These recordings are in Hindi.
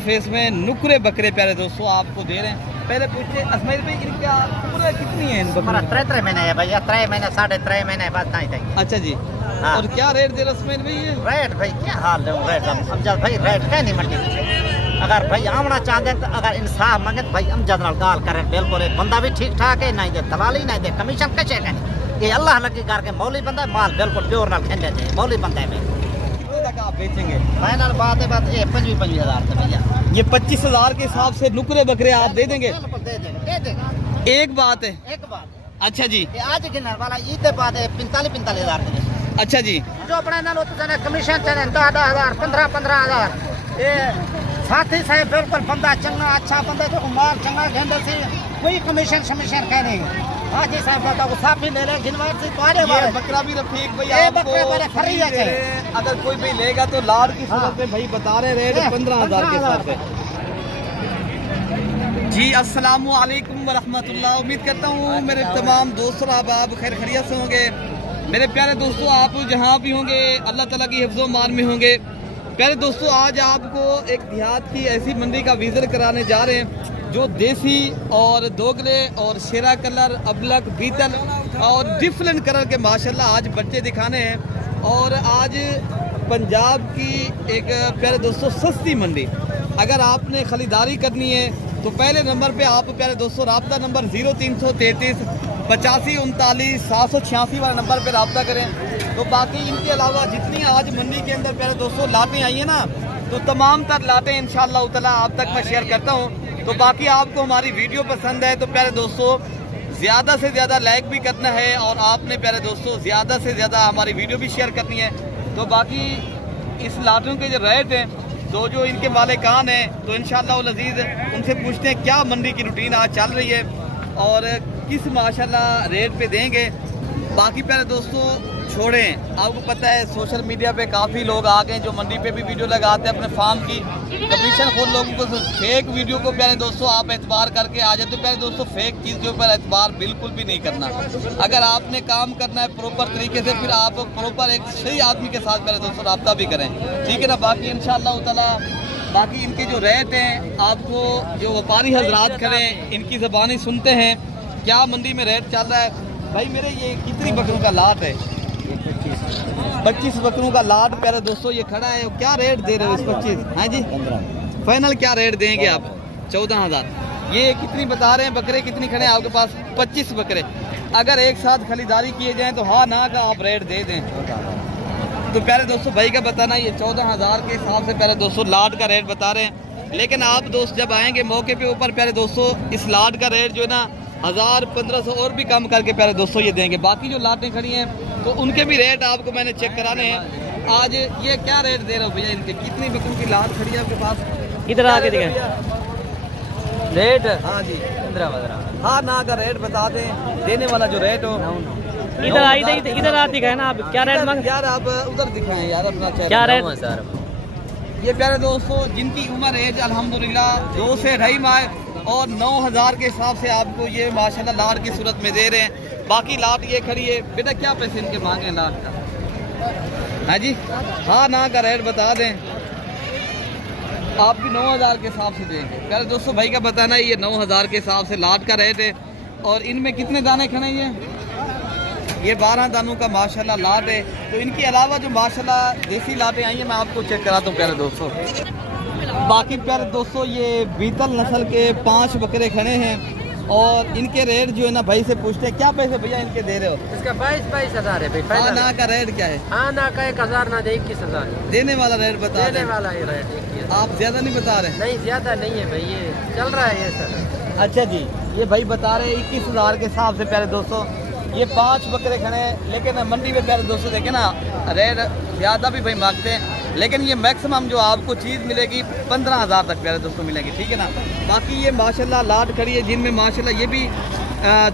फेस में नुकरे बकरे प्यारे दोस्तों आपको दे रहे हैं। पहले पूछते असमाइल भाई इनका उम्र कितनी है? हमारा 3 महीने है भैया, 3 महीने 3.5 महीने बाद नहीं देंगे। अच्छा जी। हाँ। और क्या रेट दे रहे असमाइल भाई ये? रेट भाई क्या हाल है रेट अमजद भाई, रेट क्या नहीं मंडी में। अगर भाई आमना चाहते तो अगर इंसाफ मांगे तो भाई अमजद नाल गाल करें, बिल्कुल एक बंदा भी ठीक ठाक है, नहीं दे दलाली नहीं दे कमीशन कचे का नहीं। ये अल्लाह लगी करके मौली बंदा माल बिल्कुल प्योर नाल खेल लेते हैं मौली बंदे में। आप बेचेंगे? फाइनल बात है बात ये 25,000 से भैया। ये 25,000 के हिसाब से नुकरे बकरे आप दे देंगे? बिल्कुल दे देंगे। एक बात है। एक बात अच्छा जी। ये आज गिनने वाला ईद बाद 45,000 अच्छा जी। जो अपने नाल होते कमीशन चले 10,000 15,000 ये साथी साहब बिल्कुल बंदा चंगा अच्छा बंदा जो माल चंगा घेंदे से कोई कमीशन शमीशन कह नहीं। हाँ जी साहब बताओ साफ ही ले ले गिनवार से तुम्हारे ये बकरा भी रफीक भाई ये आपको बकरे वाले खरी है। अगर कोई भी लेगा तो लाड़ की सूरत में भाई बता रहे रेट 15,000 के हिसाब से। जी अस्सलामु अलैकुम वरहमतुल्लाह। उम्मीद करता हूँ मेरे तमाम दोस्तों आप खैर खैरियत से होंगे। मेरे प्यारे दोस्तों आप जहाँ भी होंगे अल्लाह ताला की हिफ्ज़ो मान में होंगे। प्यारे दोस्तों आज आपको एक देहात की ऐसी मंडी का विज़िट कराने जा रहे हैं जो देसी और दोगले और शेरा कलर अबलक बीतल और डिफरेंट कलर के माशाल्लाह आज बच्चे दिखाने हैं। और आज पंजाब की एक प्यारे दोस्तों सस्ती मंडी, अगर आपने ख़रीदारी करनी है तो पहले नंबर पे आप प्यारे दोस्तों रब्ता नंबर 0333 85 39 786 वाले नंबर पे रब्ता करें। तो बाकी इनके अलावा जितनी आज मंडी के अंदर प्यारे दोस्तों लाटें आई हैं ना, तो तमाम तर लाटें इंशाअल्लाह ताला आप तक मैं शेयर करता हूँ। तो बाकी आपको हमारी वीडियो पसंद है तो प्यारे दोस्तों ज़्यादा से ज़्यादा लाइक भी करना है और आपने प्यारे दोस्तों ज़्यादा से ज़्यादा हमारी वीडियो भी शेयर करनी है। तो बाकी इस लाटों के जो रेट हैं तो जो इनके मालिकान हैं तो इंशाअल्लाह अज़ीज़ उनसे पूछते हैं क्या मंडी की रूटीन आज चल रही है और किस माशाल्लाह रेट पे देंगे। बाकी प्यारे दोस्तों छोड़ें, आपको पता है सोशल मीडिया पे काफ़ी लोग आ गए जो मंडी पे भी वीडियो लगाते हैं अपने फार्म की कमीशन खोल लोगों को फेक वीडियो को प्यारे दोस्तों आप एतबार करके आ जाते। प्यारे दोस्तों फेक चीज़ के ऊपर एतबार बिल्कुल भी नहीं करना। अगर आपने काम करना है प्रॉपर तरीके से फिर आप प्रॉपर एक सही आदमी के साथ प्यारे दोस्तों रब्ता भी करें, ठीक है ना। बाकी इंशाअल्लाह ताला बाकी इनके जो रेट हैं आपको जो व्यापारी हजरात करें इनकी ज़बानी सुनते हैं क्या मंडी में रेट चल रहा है। भाई मेरे ये कितनी बकरों का लाट है? 25 बकरों का लाट प्यारे दोस्तों ये खड़ा है। क्या रेट दे रहे हो इस 25? हाँ जी 15। फाइनल क्या रेट देंगे आप? 14,000। ये कितनी बता रहे हैं बकरे कितनी खड़े हैं आपके पास? 25 बकरे। अगर एक साथ खरीदारी किए जाएँ तो हाँ ना का आप रेट दे दें तो प्यारे दोस्तों भाई का बताना ये 14,000 के हिसाब से प्यारे दोस्तों लाट का रेट बता रहे हैं। लेकिन आप दोस्त जब आएंगे मौके पे ऊपर प्यारे दोस्तों इस लाट का रेट जो है ना 1000-1500 और भी कम करके प्यारे दोस्तों ये देंगे। बाकी जो लाटें खड़ी हैं तो उनके भी रेट आपको मैंने चेक कराने हैं। आज ये क्या रेट दे रहे हो भैया इनके? कितनी बकरों की लाट खड़ी है आपके पास? इधर आके दिखाएं रेट। हाँ जी 15। हाँ ना का रेट बता दें देने वाला जो रेट हो। इधर आप दिखाए ना आप क्या रेट मांग यार आप उधर दिखाएं यार अपना क्या रेट? ये प्यारे दोस्तों जिनकी उम्र एज अल्हम्दुलिल्लाह 2 से 2.5 माह और 9,000 के हिसाब से आपको ये माशाल्लाह लाट की सूरत में दे रहे हैं। बाकी लाट ये खड़ी है। बेटा क्या पैसे इनके मांगे लाट का? हाँ जी हाँ ना का रेट बता दें आप भी 9,000 के हिसाब से देंगे। प्यारे दोस्तों भाई का बताना है ये 9,000 के हिसाब से लाट का रेट है। और इनमें कितने दाने खड़े हैं? ये 12 दानों का माशाल्लाह लाट है। तो इनके अलावा जो माशाल्लाह देसी लाटें आई हैं मैं आपको चेक कराता हूँ प्यारे दोस्तों। बाकी प्यारे दोस्तों ये बीतल नस्ल के 5 बकरे खड़े हैं और इनके रेट जो है ना भाई से पूछते हैं क्या पैसे भैया इनके दे रहे हो? इसका 22,000 है भाई। हाँ ना का रेट क्या है? हाँ ना का 1,000 ना 21,000 देने वाला रेट बता देने वाला ये रेट 21,000। आप ज्यादा नहीं बता रहे? नहीं ज्यादा नहीं है भाई, ये चल रहा है ये सर। अच्छा जी ये भाई बता रहे 21,000 के हिसाब से प्यारे दोस्तों ये 5 बकरे खड़े हैं। लेकिन मंडी में प्यारे दोस्तों देखें ना रेट ज़्यादा भी भाई मांगते हैं लेकिन ये मैक्सिमम जो आपको चीज़ मिलेगी 15,000 तक प्यारे दोस्तों मिलेगी, ठीक है ना। बाकी ये माशाल्लाह लाट खड़ी है जिनमें माशाल्लाह ये भी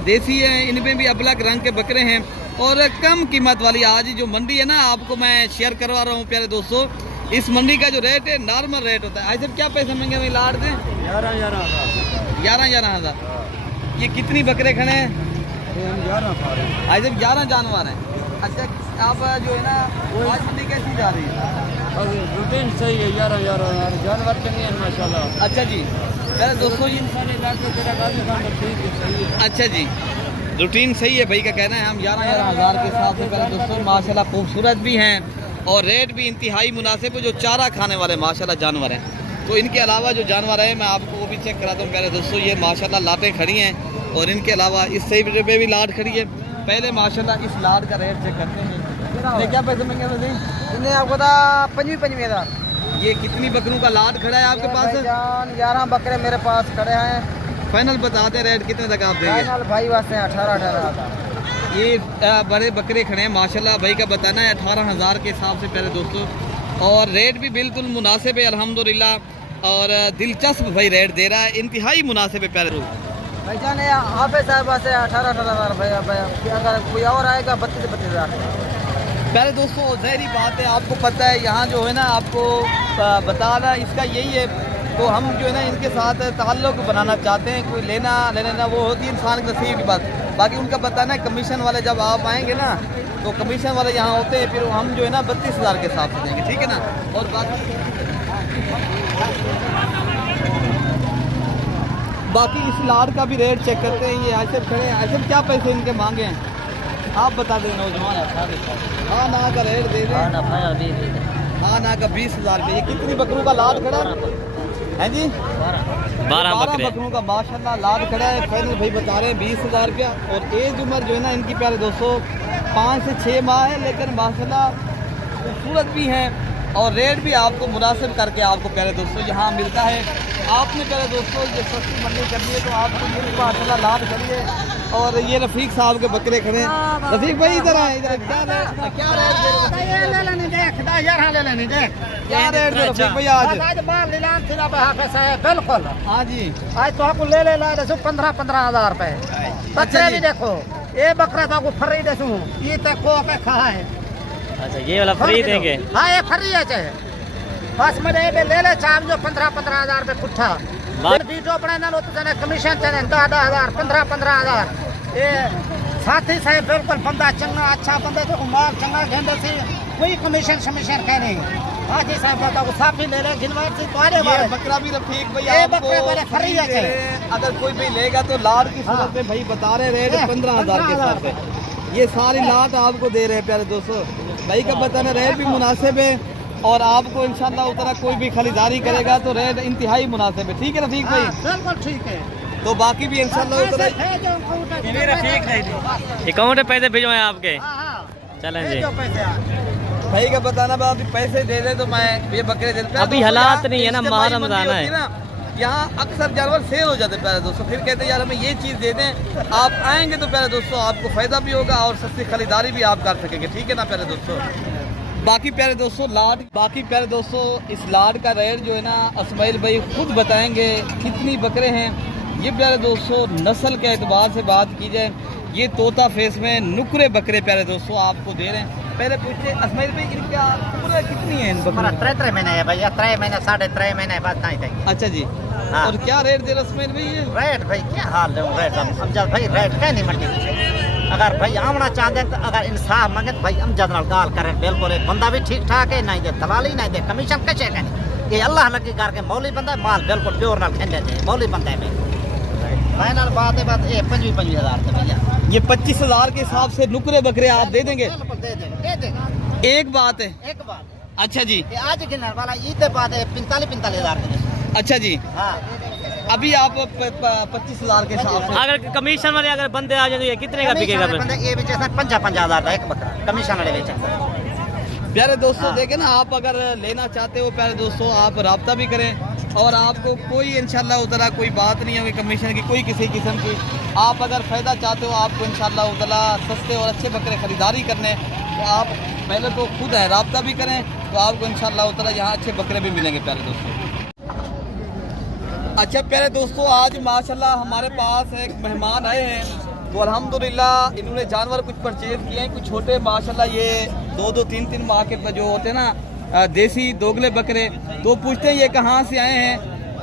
देसी है, इनमें भी अबलग रंग के बकरे हैं और कम कीमत वाली आज जो मंडी है ना आपको मैं शेयर करवा रहा हूँ प्यारे दोस्तों। इस मंडी का जो रेट है नॉर्मल रेट होता है। ऐसे क्या पैसे महंगे भाई लाट दें? 11,000। ये कितनी बकरे खड़े हैं? 11 जानवर हैं। अच्छा आप जो है ना आज मंडी कैसी जा रही है? रूटीन सही है यार जानवर चंगे हैं माशाल्लाह। अच्छा जी प्यारे दोस्तों ये अच्छा जी रूटीन सही है भाई का कहना है। हम 11,000 के हिसाब से प्यारे दोस्तों माशाल्लाह खूबसूरत भी हैं और रेट भी इंतहाई मुनासिब है। जो चारा खाने वाले माशाल्लाह जानवर हैं, तो इनके अलावा जो जानवर है मैं आपको वो भी चेक कराता हूँ प्यारे दोस्तों। ये माशाल्लाह लाटें खड़ी हैं और इनके अलावा इस साइड पे भी लाट खड़ी है। पहले माशाल्लाह इस लाट का रेट चेक करते हैं। ये क्या पैसे मांगे वैसे? इन्हें आपको था 25,000। ये कितनी बकरों का लाट खड़ा है आपके पास? 11 बकरे मेरे पास खड़े हैं। फाइनल बताते हैं रेट कितने तक आप देंगे? भाई वास्ते 18,000। ये बड़े बकरे खड़े हैं माशाल्लाह। भाई का बताना है 18,000 के हिसाब से प्यारे दोस्तों और रेट भी बिल्कुल मुनासिब है अल्हम्दुलिल्लाह और दिलचस्प भाई रेट दे रहा है, इंतहाई मुनासिब है प्यारे दोस्तों। भाईजान हाफिज साहब वास्ते 18,000 भाई। अगर कोई और आएगा 32,000। प्यारे दोस्तों ज़ाहिरी बात है, आपको पता है यहाँ जो है ना आपको बताना इसका यही है। तो हम जो है ना इनके साथ ताल्लुक़ बनाना चाहते हैं। कोई लेना लेना वो होती है इंसान की नसीब की बात। बाकी उनका बताना है कमीशन वाले जब आप आएंगे ना तो कमीशन वाले यहाँ होते हैं, फिर हम जो है ना 32,000 के हिसाब से देंगे, ठीक है ना। और बाकी इस लाट का भी रेट चेक करते हैं। ये ऐसे खड़े हैं, ऐसे क्या पैसे इनके मांगे हैं आप बता दें नौजवान? हाँ ना का रेट दे दें। हाँ ना का 20,000 रुपये। ये कितनी बकरों का लाट खड़ा है जी? 12 बकरों का माशाल्लाह लाट खड़ा है। फाइनल भाई बता रहे हैं 20,000 रुपया। और एज उम्र जो है ना इनकी प्यारे दोस्तों 5 से 6 माह है, लेकिन माशाल्लाह खूबसूरत भी हैं और रेट भी आपको मुनासिब करके आपको प्यारे दोस्तों यहाँ मिलता है। आपने प्यारे दोस्तों ये सस्ती मंडी करनी है तो आपको ये माशाल्लाह लाट करिए। और ये रफीक साहब के बकरे खड़े हैं। रफीक भाई इधर आए, इधर क्या रेट दे रफीक भाई आज? बिल्कुल हाँ जी आज तो आपको ले 15,000 रुपए। बच्चे भी देखो ये बकरा तो आपको फ्री दे दूं। ये तक को के खा है। अच्छा ये वाला फ्री देंगे? हाँ ये फ्री है चाहे बस मेरे ले ले चाहे जो 15,000 रुपए पुट्ठा वीडियो बनाना लो तो जाने कमीशन चले 10,000 15,000। ये साथी साहब बिल्कुल बंदा चंगा अच्छा बंदा तो माल चंगा घेंडे से कोई कमीशन शमीशन कह नहीं। हाँ जी साहब बताओ साफ ही ले ले गिनवार से तुम्हारे बारे बकरा भी रफीक भाई ये आपको बकरे वाले फ्री है। अगर कोई भी लेगा तो लाट की सूरत में भाई बता रहे रेट 15,000 के हिसाब से। ये सारी लाट आपको दे रहे हैं प्यारे दोस्तों। भाई का बताना रेट भी मुनासिब है और आपको इंशाल्लाह उतना कोई भी खरीदारी करेगा तो रेट इंतहाई मुनासिब है, ठीक है रफीक भाई? बिल्कुल ठीक है। तो बाकी भी इंशाल्लाह उतना अकाउंट में पैसे भिजवाएं आपके। चलें जी भाई का बताना अभी पैसे दे दे तो मैं ये बकरे दे देता। अभी हालात नहीं है ना, माह रमज़ान है। यहाँ अक्सर जानवर सेल हो जाते प्यारे दोस्तों, फिर कहते हैं यार हमें ये चीज़ दे दें। आप आएंगे तो प्यारे दोस्तों आपको फ़ायदा भी होगा और सस्ती खरीदारी भी आप कर सकेंगे, ठीक है ना प्यारे दोस्तों। बाकी प्यारे दोस्तों इस लाट का रेट जो है ना इस्माइल भाई खुद बताएंगे कितनी बकरे हैं। ये प्यारे दोस्तों नस्ल के एतबार से बात की जाए ये तोता फेस में नुकरे बकरे प्यारे दोस्तों आपको दे रहे हैं। पहले पूछते इस्माइल भाई इनका पूरा कितनी है इन हमारा बकरों? 3 महीने है भैया, 3 महीने 3.5 महीने बाद नहीं देंगे। अच्छा जी हाँ। और क्या रेट दे रहे इस्माइल भाई ये? रेट भाई क्या हाल है रेट अमजद भाई रेट क्या नहीं मंडी। अगर भाई आमना चाहते तो अगर इंसाफ मांगे तो भाई अमजद नाल गाल करें। बिल्कुल बंदा भी ठीक ठाक है, नहीं दे दलाली नहीं दे कमीशन कैसे करें। ये अल्लाह लगी करके मौली बंदा है, माल बिल्कुल प्योर नाल खेलने दे मौली बंदा है। फाइनल बात है बात ये 25,000 भैया। ये 25,000 के हिसाब से नुकरे बकरे आप दे देंगे? दे देंगे। एक बात है। एक बात अच्छा जी ये आज गिनने वाला ईद बाद है 45,000 के। अच्छा जी हाँ अभी आप 25,000 के हिसाब से अगर कमीशन वाले अगर बंदे आ जाए तो ये कितने का बिकेगा? ये भी जैसा 50,000 का एक बकरा कमीशन वाले बेचे। प्यारे दोस्तों हाँ। देखें ना आप अगर लेना चाहते हो प्यारे दोस्तों आप राब्ता भी करें और आपको कोई इंशाल्लाह उतना कोई बात नहीं होगी कमीशन की कोई किसी किस्म की। आप अगर फ़ायदा चाहते हो आपको इंशाल्लाह उतना सस्ते और अच्छे बकरे ख़रीदारी करने तो आप पहले तो खुद है राब्ता भी करें तो आपको इंशाल्लाह उतना यहाँ अच्छे बकरे भी मिलेंगे प्यारे दोस्तों। अच्छा प्यारे दोस्तों आज माशाल्लाह हमारे पास एक मेहमान आए हैं तो अल्हम्दुलिल्लाह इन्होंने जानवर कुछ परचेज किए हैं। कुछ छोटे माशाल्लाह ये 2-2, 3-3 माह के जो होते हैं ना देसी दोगले बकरे। तो पूछते हैं ये कहाँ से आए हैं,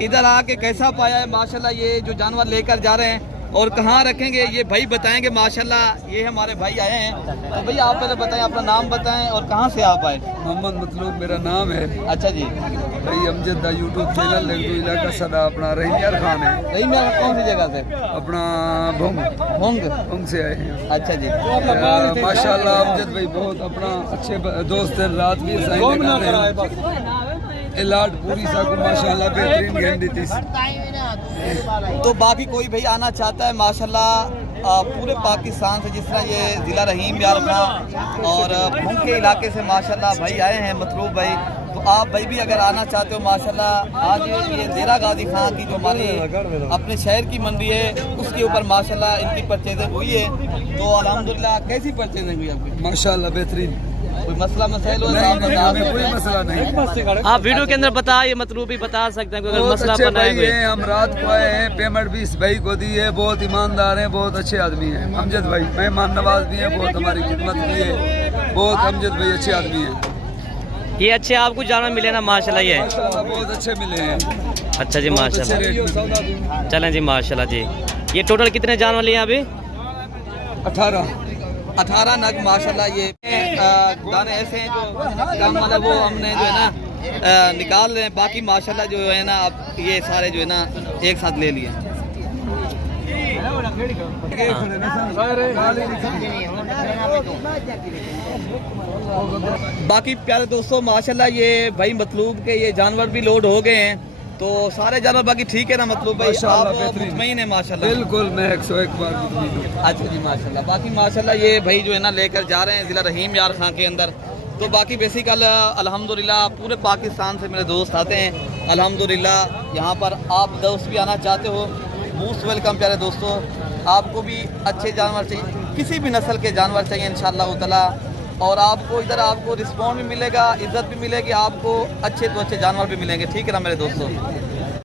इधर आके कैसा पाया है। माशाल्लाह ये जो जानवर लेकर जा रहे हैं और कहाँ रखेंगे ये भाई बताएंगे माशाल्लाह। ये हमारे भाई आए हैं, तो भैया आप पहले बताएं, अपना नाम बताएं और कहाँ से आप आए। मोहम्मद मतलूब मेरा नाम है। अच्छा जी, भाई अमजद दा यूट्यूब चैनल इलाका सदा अपना रहीमियार खान है। रही मैं कौन सी जगह से? अपना भोंग से आए हैं। अच्छा जी, माशाल्लाह अमजद भाई बहुत अपना अच्छे दोस्त है। रात भी इलाट पूरी साकू माशाल्लाह बेहतरीन गेंद दी थी। तो बाकी कोई भाई आना चाहता है माशाल्लाह पूरे पाकिस्तान से, जिस तरह ये ज़िला रहीम यार खां और भूम के इलाके से माशाल्लाह भाई आए हैं मतलूब भाई। तो आप भाई भी अगर आना चाहते हो माशाल्लाह, आज ये देरा गाजी खां की जो हमारी अपने शहर की मंडी है उसके ऊपर माशाल्लाह इनकी परचेजिंग हुई है। तो अल्हम्दुलिल्लाह कैसी परचेजिंग हुई आपकी? माशाल्लाह बेहतरीन, कोई मसला मसाइल हो? नहीं, कोई मसला नहीं। आप वीडियो के अंदर बताइए, मतलब भी बता सकते हैं कोई अगर बहुत मसला अच्छे बनाए भाई हैं। हम रात को आए हैं, पेमेंट भी इस भाई को दी है। बहुत ईमानदार हैं, बहुत अच्छे आदमी हैं अमजद भाई। मेहमान नवाज भी हैं, बहुत हमारी खिदमत भी है। बहुत अमजद भाई अच्छे आदमी हैं। ये अच्छे आपको जानवर मिले ना माशाल्लाह। ये माशाल्लाह बहुत अच्छे मिले हैं। अच्छा जी बहुत अच्छे माशाल्लाह। रेट में। चलें जी माशाल्लाह जी। ये टोटल कितने जानवर लिए अभी? 18 नग माशाल्लाह। ये दाने ऐसे हैं जो काम वाला वो हमने जो है ना निकाल रहे हैं। बाकी माशाल्लाह जो है ना अब ये सारे जो है ना एक साथ ले लिए। बाकी प्यारे दोस्तों माशाल्लाह ये भाई मतलूब के ये जानवर भी लोड हो गए हैं। तो सारे जानवर बाकी ठीक है ना मतलूब भाई? आप मुतमईन है माशाल्लाह? बिल्कुल, मैं 101 बार मुतमईन हूं। अच्छा जी माशाल्लाह। बाकी माशाल्लाह ये भाई जो है ना लेकर जा रहे हैं ज़िला रहीम यार खां के अंदर। तो बाकी बेसिकल अल्हम्दुलिल्लाह पूरे पाकिस्तान से मेरे दोस्त आते हैं अल्हम्दुलिल्लाह। यहाँ पर आप दोस्त भी आना चाहते हो, मोस्ट वेलकम प्यारे दोस्तों। आपको भी अच्छे जानवर चाहिए, किसी भी नस्ल के जानवर चाहिए इंशाअल्लाह ताला, और आपको इधर आपको रिस्पॉन्ड भी मिलेगा, इज़्ज़त भी मिलेगी, आपको अच्छे तो अच्छे जानवर भी मिलेंगे। ठीक है ना मेरे दोस्तों?